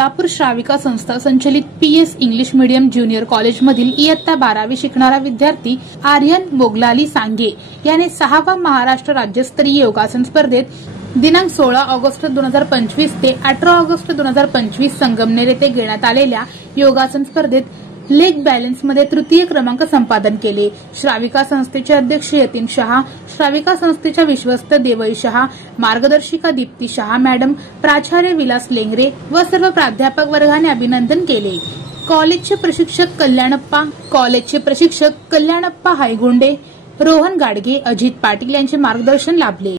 सोलापूर श्राविका संस्था संचलित PS English medium junior कॉलेजमधील इयत्ता 12वी शिकणारा विद्यार्थी आर्यन मोगलाली सांगे याने 6वा महाराष्ट्र राज्यस्तरीय योगासन स्पर्धेत दिनांक 16 ऑगस्ट 2025 ते 18 ऑगस्ट 2025 संगमनेर येथे घेण्यात आलेल्या योगासन स्पर्धेत लेग बॅलन्स मध्ये तृतीय क्रमांक संपादन केले। श्राविका संस्थेचे अध्यक्ष यतीन शहा, श्राविका संस्थेच्या विश्वस्त देवई शहा, मार्गदर्शिका दीप्ती शहा मॅडम, प्राचार्य विलास लेंगरे व सर्व प्राध्यापक वर्गाने अभिनंदन केले। कॉलेजचे प्रशिक्षक कल्याणप्पा हायगोंडे, रोहन गाडगे, अजित पाटील यांचे मार्गदर्शन लाभले।